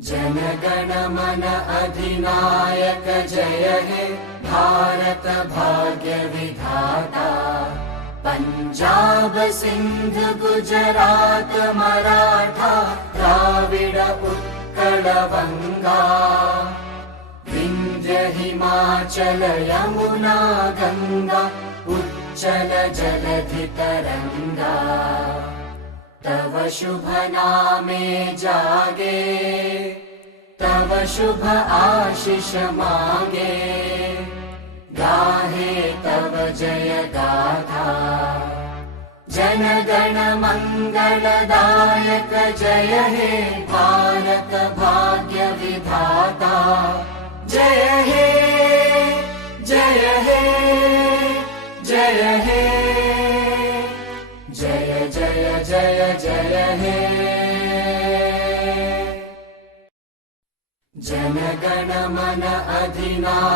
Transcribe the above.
जनगण मन अधिनायक जय हे भारत भाग्य विधाता। पंजाब सिंध गुजरात मराठा द्राविड उत्कल बंगा। विंध्य हिमाचल यमुना गंगा उच्चल जलधि तरंगा। तव शुभ नामे जागे तव शुभ आशीष मांगे। गाहे तव जय गाथा जनगण मंगलदायक जय हे भारत भाग्य विधाता। जय हे जय हे जय हे जय जय जय जय हे। जनगण मन अधिनायक